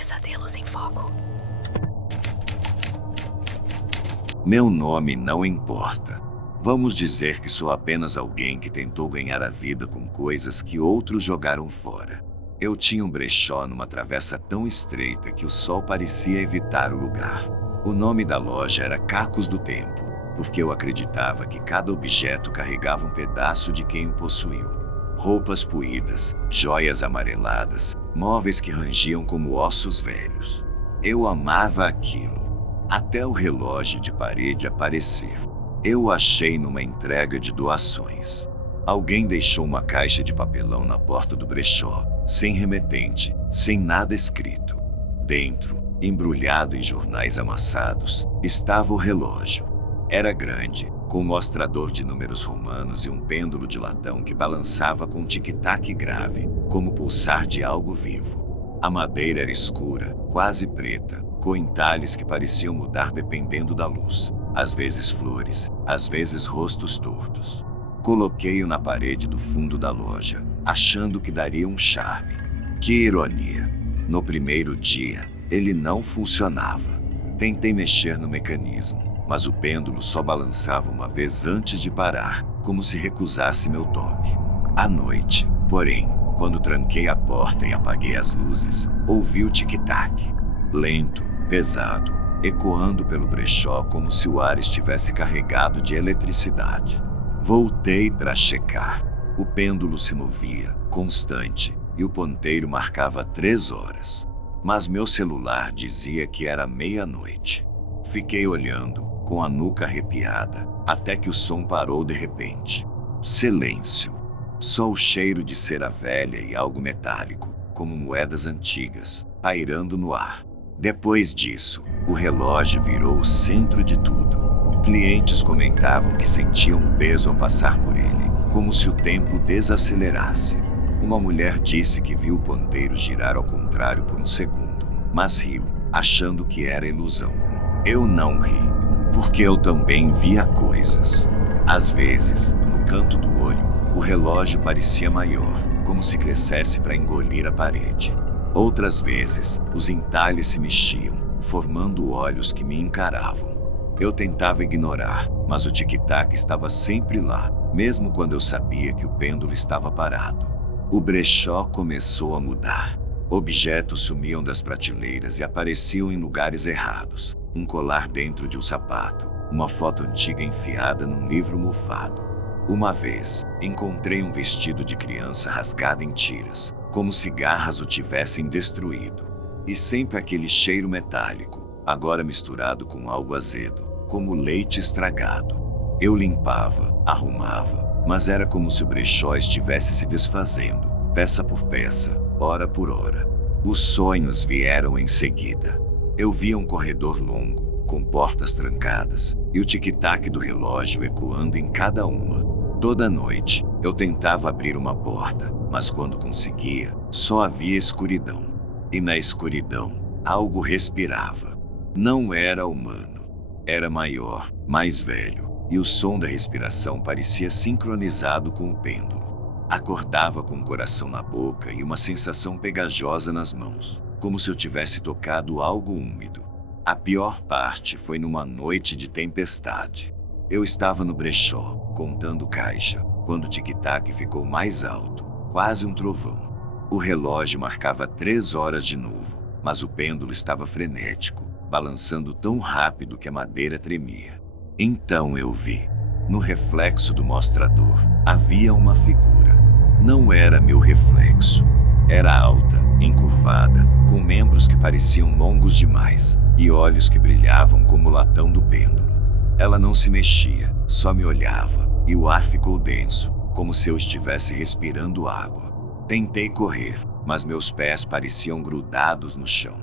Pesadelos em Foco. Meu nome não importa. Vamos dizer que sou apenas alguém que tentou ganhar a vida com coisas que outros jogaram fora. Eu tinha um brechó numa travessa tão estreita que o sol parecia evitar o lugar. O nome da loja era Cacos do Tempo, porque eu acreditava que cada objeto carregava um pedaço de quem o possuiu. Roupas poídas, joias amareladas, móveis que rangiam como ossos velhos. Eu amava aquilo, até o relógio de parede aparecer. Eu o achei numa entrega de doações. Alguém deixou uma caixa de papelão na porta do brechó, sem remetente, sem nada escrito. Dentro, embrulhado em jornais amassados, estava o relógio. Era grande, com um mostrador de números romanos e um pêndulo de latão que balançava com um tic-tac grave, como o pulsar de algo vivo. A madeira era escura, quase preta, com entalhes que pareciam mudar dependendo da luz. Às vezes flores, às vezes rostos tortos. Coloquei-o na parede do fundo da loja, achando que daria um charme. Que ironia! No primeiro dia, ele não funcionava. Tentei mexer no mecanismo, mas o pêndulo só balançava uma vez antes de parar, como se recusasse meu toque. À noite, porém, quando tranquei a porta e apaguei as luzes, ouvi o tic-tac. Lento, pesado, ecoando pelo brechó como se o ar estivesse carregado de eletricidade. Voltei para checar. O pêndulo se movia, constante, e o ponteiro marcava 3 horas. Mas meu celular dizia que era meia-noite. Fiquei olhando, com a nuca arrepiada, até que o som parou de repente. Silêncio. Só o cheiro de cera velha e algo metálico, como moedas antigas, pairando no ar. Depois disso, o relógio virou o centro de tudo. Clientes comentavam que sentiam um peso ao passar por ele, como se o tempo desacelerasse. Uma mulher disse que viu o ponteiro girar ao contrário por um segundo, mas riu, achando que era ilusão. Eu não ri, porque eu também via coisas. Às vezes, no canto do olho, o relógio parecia maior, como se crescesse para engolir a parede. Outras vezes, os entalhes se mexiam, formando olhos que me encaravam. Eu tentava ignorar, mas o tic-tac estava sempre lá, mesmo quando eu sabia que o pêndulo estava parado. O brechó começou a mudar. Objetos sumiam das prateleiras e apareciam em lugares errados. Um colar dentro de um sapato, uma foto antiga enfiada num livro mofado. Uma vez, encontrei um vestido de criança rasgado em tiras, como se garras o tivessem destruído. E sempre aquele cheiro metálico, agora misturado com algo azedo, como leite estragado. Eu limpava, arrumava, mas era como se o brechó estivesse se desfazendo, peça por peça, hora por hora. Os sonhos vieram em seguida. Eu via um corredor longo, com portas trancadas, e o tic-tac do relógio ecoando em cada uma. Toda noite, eu tentava abrir uma porta, mas quando conseguia, só havia escuridão. E na escuridão, algo respirava. Não era humano. Era maior, mais velho, e o som da respiração parecia sincronizado com o pêndulo. Acordava com o coração na boca e uma sensação pegajosa nas mãos, como se eu tivesse tocado algo úmido. A pior parte foi numa noite de tempestade. Eu estava no brechó, contando caixa, quando o tic-tac ficou mais alto, quase um trovão. O relógio marcava 3 horas de novo, mas o pêndulo estava frenético, balançando tão rápido que a madeira tremia. Então eu vi. No reflexo do mostrador, havia uma figura. Não era meu reflexo. Era alta, encurvada, com membros que pareciam longos demais, e olhos que brilhavam como o latão do pêndulo. Ela não se mexia, só me olhava, e o ar ficou denso, como se eu estivesse respirando água. Tentei correr, mas meus pés pareciam grudados no chão.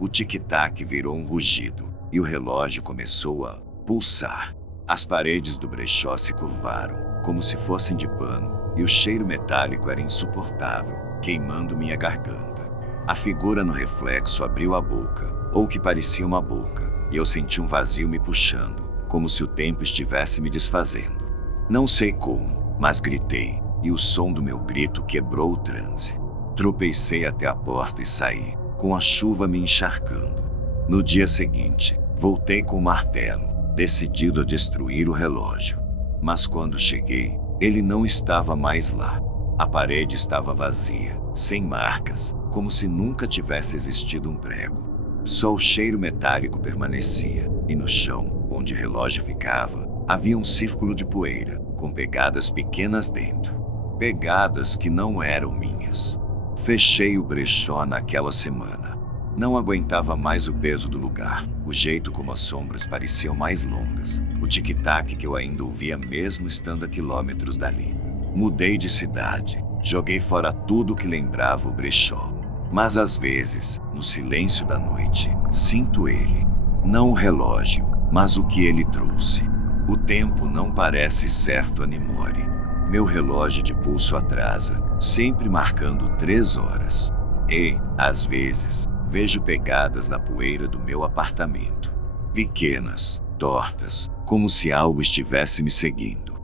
O tic-tac virou um rugido, e o relógio começou a pulsar. As paredes do brechó se curvaram, como se fossem de pano, e o cheiro metálico era insuportável, queimando minha garganta. A figura no reflexo abriu a boca, ou que parecia uma boca, e eu senti um vazio me puxando, como se o tempo estivesse me desfazendo. Não sei como, mas gritei, e o som do meu grito quebrou o transe. Tropecei até a porta e saí. com a chuva me encharcando. No dia seguinte, voltei com o martelo, decidido a destruir o relógio. Mas quando cheguei, ele não estava mais lá. A parede estava vazia, sem marcas, como se nunca tivesse existido um prego. Só o cheiro metálico permanecia, e no chão, onde o relógio ficava, havia um círculo de poeira, com pegadas pequenas dentro. Pegadas que não eram minhas. Fechei o brechó naquela semana. Não aguentava mais o peso do lugar, o jeito como as sombras pareciam mais longas, o tic-tac que eu ainda ouvia mesmo estando a quilômetros dali. Mudei de cidade, joguei fora tudo que lembrava o brechó. Mas às vezes, no silêncio da noite, sinto ele. Não o relógio, mas o que ele trouxe. O tempo não parece certo a Nimori. Meu relógio de pulso atrasa, sempre marcando 3 horas. E, às vezes, vejo pegadas na poeira do meu apartamento. Pequenas, tortas, como se algo estivesse me seguindo.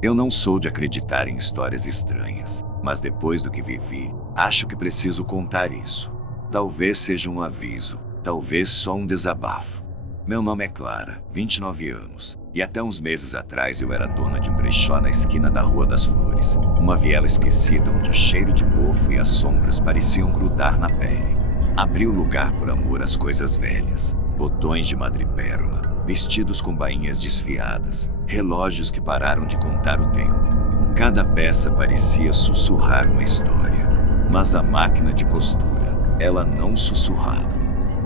Eu não sou de acreditar em histórias estranhas, mas depois do que vivi, acho que preciso contar isso. Talvez seja um aviso, talvez só um desabafo. Meu nome é Clara, 29 anos, e até uns meses atrás eu era dona de um brechó na esquina da Rua das Flores, uma viela esquecida onde o cheiro de mofo e as sombras pareciam grudar na pele. Abri o lugar por amor às coisas velhas, botões de madrepérola, vestidos com bainhas desfiadas, relógios que pararam de contar o tempo. Cada peça parecia sussurrar uma história, mas a máquina de costura, ela não sussurrava,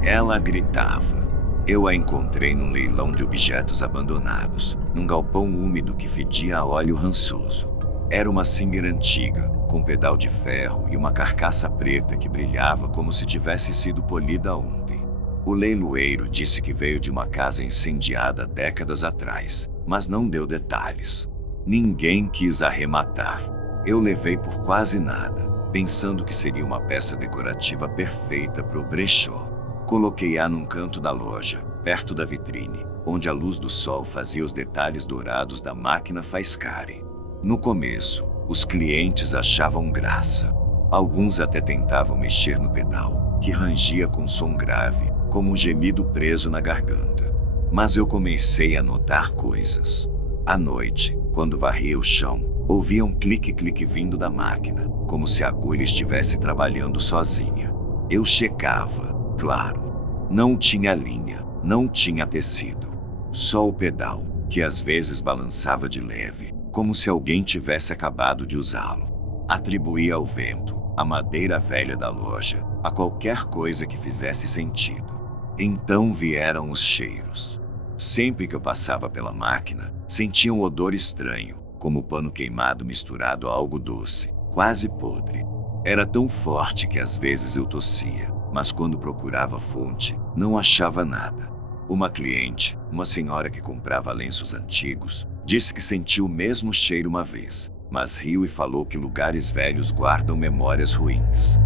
ela gritava. Eu a encontrei num leilão de objetos abandonados, num galpão úmido que fedia a óleo rançoso. Era uma Singer antiga, com pedal de ferro e uma carcaça preta que brilhava como se tivesse sido polida ontem. O leiloeiro disse que veio de uma casa incendiada décadas atrás, mas não deu detalhes. Ninguém quis arrematar. Eu levei por quase nada, pensando que seria uma peça decorativa perfeita para o brechó. Coloquei-a num canto da loja, perto da vitrine, onde a luz do sol fazia os detalhes dourados da máquina faiscarem. No começo, os clientes achavam graça. Alguns até tentavam mexer no pedal, que rangia com som grave, como um gemido preso na garganta. Mas eu comecei a notar coisas. À noite, quando varria o chão, ouvia um clique-clique vindo da máquina, como se a agulha estivesse trabalhando sozinha. Eu checava. Claro, não tinha linha, não tinha tecido. Só o pedal, que às vezes balançava de leve, como se alguém tivesse acabado de usá-lo. Atribuía ao vento, à madeira velha da loja, a qualquer coisa que fizesse sentido. Então vieram os cheiros. Sempre que eu passava pela máquina, sentia um odor estranho, como pano queimado misturado a algo doce, quase podre. Era tão forte que às vezes eu tossia. Mas quando procurava a fonte, não achava nada. Uma cliente, uma senhora que comprava lenços antigos, disse que sentiu o mesmo cheiro uma vez, mas riu e falou que lugares velhos guardam memórias ruins.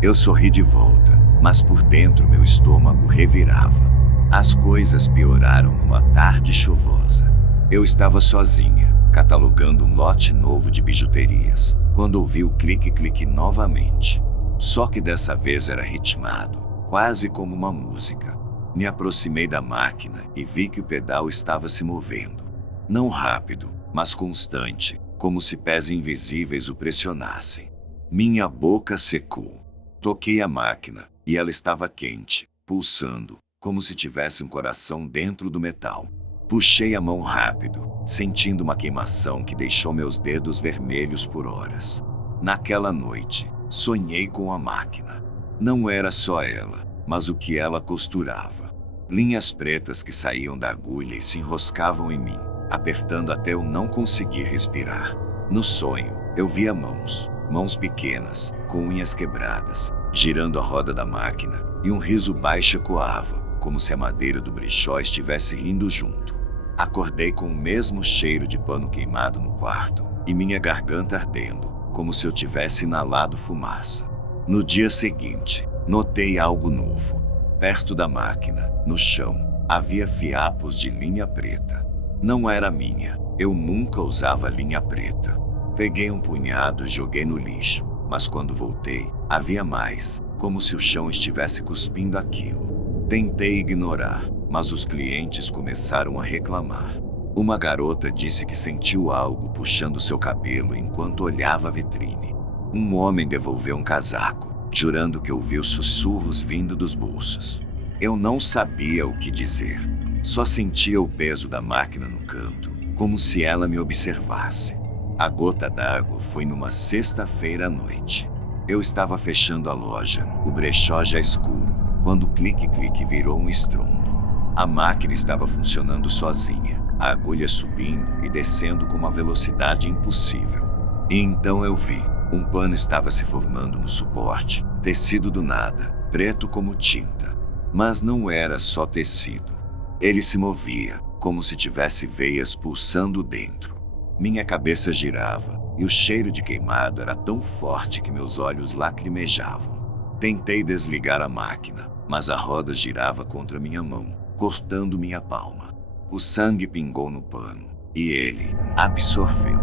Eu sorri de volta, mas por dentro meu estômago revirava. As coisas pioraram numa tarde chuvosa. Eu estava sozinha, catalogando um lote novo de bijuterias, quando ouvi o clique-clique novamente. Só que dessa vez era ritmado, quase como uma música. Me aproximei da máquina e vi que o pedal estava se movendo. Não rápido, mas constante, como se pés invisíveis o pressionassem. Minha boca secou. Toquei a máquina, e ela estava quente, pulsando, como se tivesse um coração dentro do metal. Puxei a mão rápido, sentindo uma queimação que deixou meus dedos vermelhos por horas. Naquela noite, sonhei com a máquina. Não era só ela, mas o que ela costurava. Linhas pretas que saíam da agulha e se enroscavam em mim, apertando até eu não conseguir respirar. No sonho, eu via mãos pequenas, com unhas quebradas, girando a roda da máquina, e um riso baixo ecoava, como se a madeira do brechó estivesse rindo junto. Acordei com o mesmo cheiro de pano queimado no quarto, e minha garganta ardendo, como se eu tivesse inalado fumaça. No dia seguinte, notei algo novo. Perto da máquina, no chão, havia fiapos de linha preta. Não era minha, eu nunca usava linha preta. Peguei um punhado e joguei no lixo, mas quando voltei, Havia mais, como se o chão estivesse cuspindo aquilo. Tentei ignorar, mas os clientes começaram a reclamar. Uma garota disse que sentiu algo puxando seu cabelo enquanto olhava a vitrine. Um homem devolveu um casaco, jurando que ouviu sussurros vindo dos bolsos. Eu não sabia o que dizer. Só sentia o peso da máquina no canto, como se ela me observasse. A gota d'água foi numa sexta-feira à noite. Eu estava fechando a loja, o brechó já escuro, quando o clique-clique virou um estrondo. A máquina estava funcionando sozinha, a agulha subindo e descendo com uma velocidade impossível. E então eu vi, um pano estava se formando no suporte, tecido do nada, preto como tinta. Mas não era só tecido. Ele se movia, como se tivesse veias pulsando dentro. Minha cabeça girava, e o cheiro de queimado era tão forte que meus olhos lacrimejavam. Tentei desligar a máquina, mas a roda girava contra minha mão, cortando minha palma. O sangue pingou no pano, e ele absorveu,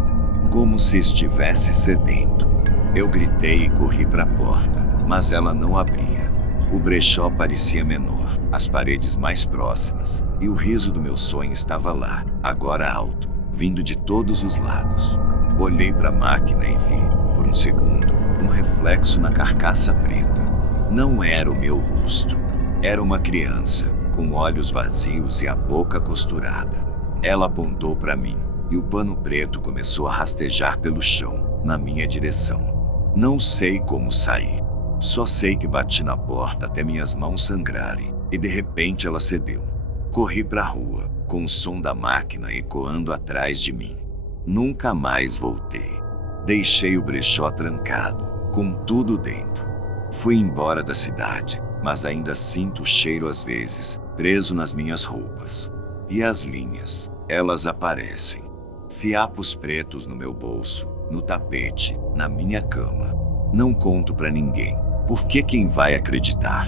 como se estivesse sedento. Eu gritei e corri para a porta, mas ela não abria. O brechó parecia menor, as paredes mais próximas, e o riso do meu sonho estava lá, agora alto, vindo de todos os lados. Olhei para a máquina e vi, por um segundo, um reflexo na carcaça preta. Não era o meu rosto. Era uma criança, com olhos vazios e a boca costurada. Ela apontou para mim, e o pano preto começou a rastejar pelo chão, na minha direção. Não sei como saí. Só sei que bati na porta até minhas mãos sangrarem, e de repente ela cedeu. Corri para a rua, com o som da máquina ecoando atrás de mim. Nunca mais voltei. Deixei o brechó trancado, com tudo dentro. Fui embora da cidade, mas ainda sinto o cheiro às vezes, preso nas minhas roupas. E as linhas, elas aparecem. Fiapos pretos no meu bolso, no tapete, na minha cama. Não conto pra ninguém, porque quem vai acreditar?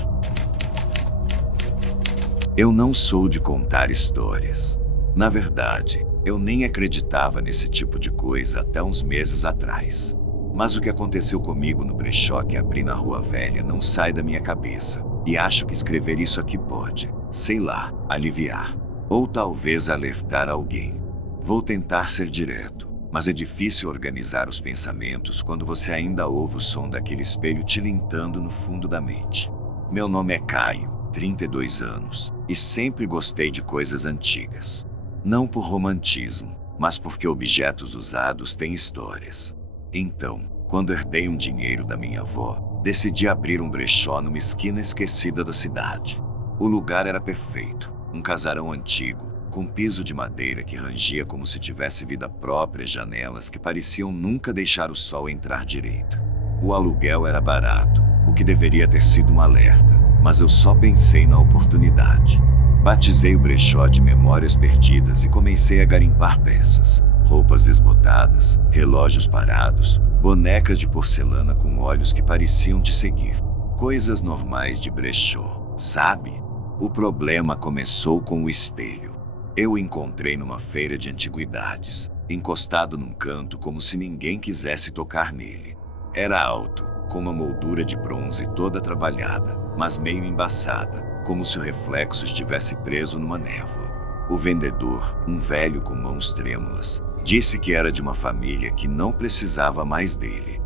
Eu não sou de contar histórias. Na verdade, eu nem acreditava nesse tipo de coisa até uns meses atrás. Mas o que aconteceu comigo no brechó que abri na Rua Velha não sai da minha cabeça, e acho que escrever isso aqui pode, sei lá, aliviar. Ou talvez alertar alguém. Vou tentar ser direto, mas é difícil organizar os pensamentos quando você ainda ouve o som daquele espelho tilintando no fundo da mente. Meu nome é Caio, 32 anos, e sempre gostei de coisas antigas. Não por romantismo, mas porque objetos usados têm histórias. Então, quando herdei um dinheiro da minha avó, decidi abrir um brechó numa esquina esquecida da cidade. O lugar era perfeito, um casarão antigo, com piso de madeira que rangia como se tivesse vida própria, janelas que pareciam nunca deixar o sol entrar direito. O aluguel era barato, o que deveria ter sido um alerta, mas eu só pensei na oportunidade. Batizei o brechó de Memórias Perdidas e comecei a garimpar peças. Roupas desbotadas, relógios parados, bonecas de porcelana com olhos que pareciam te seguir. Coisas normais de brechó, sabe? O problema começou com o espelho. Eu o encontrei numa feira de antiguidades, encostado num canto como se ninguém quisesse tocar nele. Era alto, com uma moldura de bronze toda trabalhada, mas meio embaçada, como se o reflexo estivesse preso numa névoa. O vendedor, um velho com mãos trêmulas, disse que era de uma família que não precisava mais dele.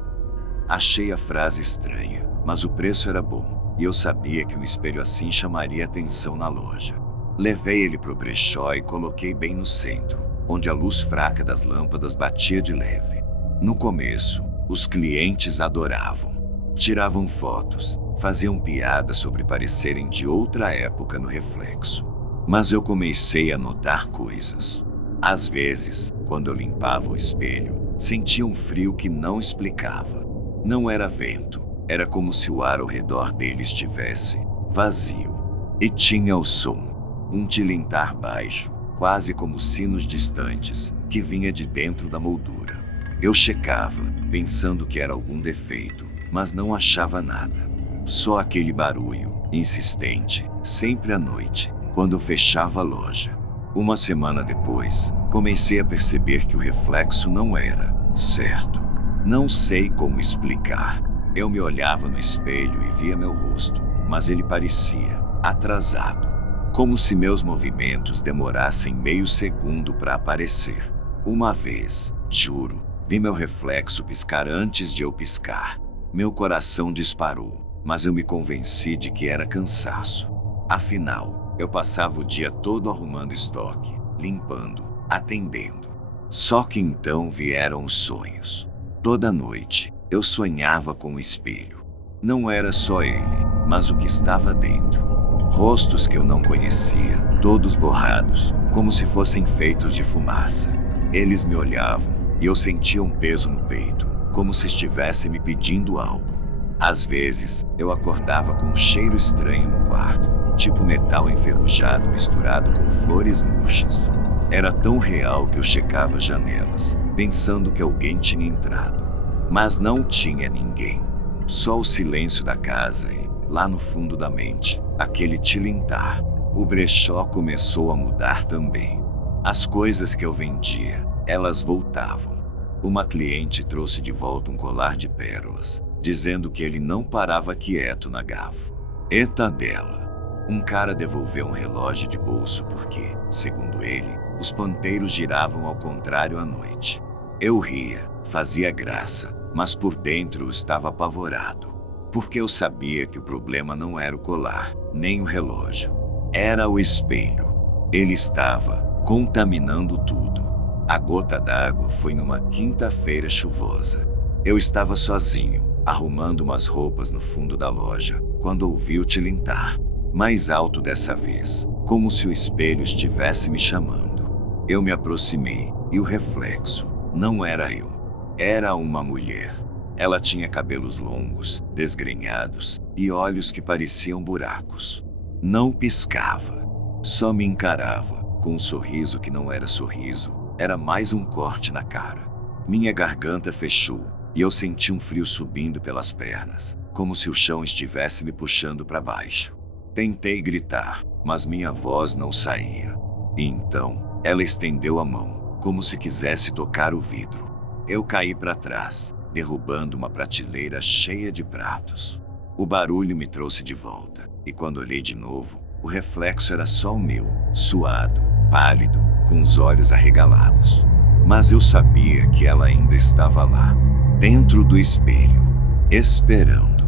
Achei a frase estranha, mas o preço era bom, e eu sabia que um espelho assim chamaria atenção na loja. Levei ele pro brechó e coloquei bem no centro, onde a luz fraca das lâmpadas batia de leve. No começo, os clientes adoravam. Tiravam fotos, faziam piadas sobre parecerem de outra época no reflexo. Mas eu comecei a notar coisas. Às vezes, quando eu limpava o espelho, sentia um frio que não explicava. Não era vento, era como se o ar ao redor dele estivesse vazio. E tinha o som, um tilintar baixo, quase como sinos distantes, que vinha de dentro da moldura. Eu checava, pensando que era algum defeito, mas não achava nada. Só aquele barulho, insistente, sempre à noite, quando eu fechava a loja. Uma semana depois, comecei a perceber que o reflexo não era certo. Não sei como explicar. Eu me olhava no espelho e via meu rosto, mas ele parecia atrasado, como se meus movimentos demorassem meio segundo para aparecer. Uma vez, juro, vi meu reflexo piscar antes de eu piscar. Meu coração disparou, mas eu me convenci de que era cansaço. Afinal, eu passava o dia todo arrumando estoque, limpando, atendendo. Só que então vieram os sonhos. Toda noite, eu sonhava com o espelho. Não era só ele, mas o que estava dentro. Rostos que eu não conhecia, todos borrados, como se fossem feitos de fumaça. Eles me olhavam, e eu sentia um peso no peito, como se estivesse me pedindo algo. Às vezes, eu acordava com um cheiro estranho no quarto, tipo metal enferrujado misturado com flores murchas. Era tão real que eu checava janelas, pensando que alguém tinha entrado. Mas não tinha ninguém. Só o silêncio da casa e, lá no fundo da mente, aquele tilintar. O brechó começou a mudar também. As coisas que eu vendia, elas voltavam. Uma cliente trouxe de volta um colar de pérolas, dizendo que ele não parava quieto na gafa. Eita dela! Um cara devolveu um relógio de bolso porque, segundo ele, os ponteiros giravam ao contrário à noite. Eu ria, fazia graça, mas por dentro estava apavorado. Porque eu sabia que o problema não era o colar, nem o relógio. Era o espelho. Ele estava contaminando tudo. A gota d'água foi numa quinta-feira chuvosa. Eu estava sozinho, arrumando umas roupas no fundo da loja, quando ouvi o tilintar. Mais alto dessa vez, como se o espelho estivesse me chamando. Eu me aproximei, e o reflexo não era eu. Era uma mulher. Ela tinha cabelos longos, desgrenhados, e olhos que pareciam buracos. Não piscava. Só me encarava, com um sorriso que não era sorriso. Era mais um corte na cara. Minha garganta fechou, e eu senti um frio subindo pelas pernas, como se o chão estivesse me puxando para baixo. Tentei gritar, mas minha voz não saía. E então, ela estendeu a mão, como se quisesse tocar o vidro. Eu caí para trás, derrubando uma prateleira cheia de pratos. O barulho me trouxe de volta, e quando olhei de novo, o reflexo era só o meu, suado, pálido, com os olhos arregalados. Mas eu sabia que ela ainda estava lá, dentro do espelho, esperando.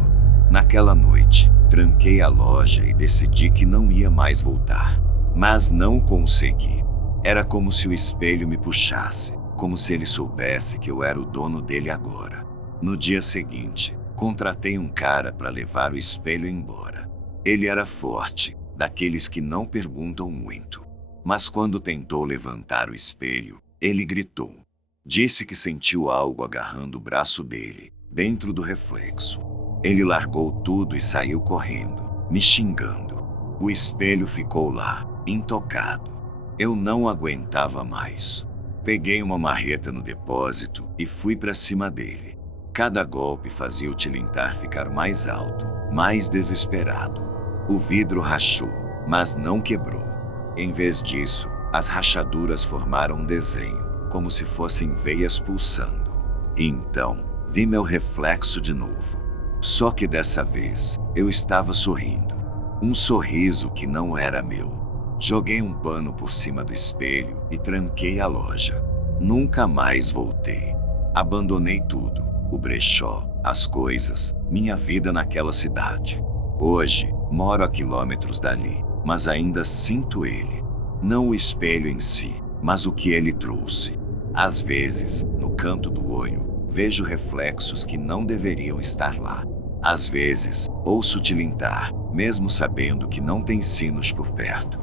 Naquela noite, tranquei a loja e decidi que não ia mais voltar. Mas não consegui. Era como se o espelho me puxasse, como se ele soubesse que eu era o dono dele agora. No dia seguinte, contratei um cara para levar o espelho embora. Ele era forte, daqueles que não perguntam muito. Mas quando tentou levantar o espelho, ele gritou. Disse que sentiu algo agarrando o braço dele, dentro do reflexo. Ele largou tudo e saiu correndo, me xingando. O espelho ficou lá, intocado. Eu não aguentava mais. Peguei uma marreta no depósito e fui para cima dele. Cada golpe fazia o tilintar ficar mais alto, mais desesperado. O vidro rachou, mas não quebrou. Em vez disso, as rachaduras formaram um desenho, como se fossem veias pulsando. E então, vi meu reflexo de novo. Só que dessa vez, eu estava sorrindo. Um sorriso que não era meu. Joguei um pano por cima do espelho e tranquei a loja. Nunca mais voltei. Abandonei tudo, o brechó, as coisas, minha vida naquela cidade. Hoje, moro a quilômetros dali, mas ainda sinto ele. Não o espelho em si, mas o que ele trouxe. Às vezes, no canto do olho, vejo reflexos que não deveriam estar lá. Às vezes, ouço tilintar, mesmo sabendo que não tem sinos por perto.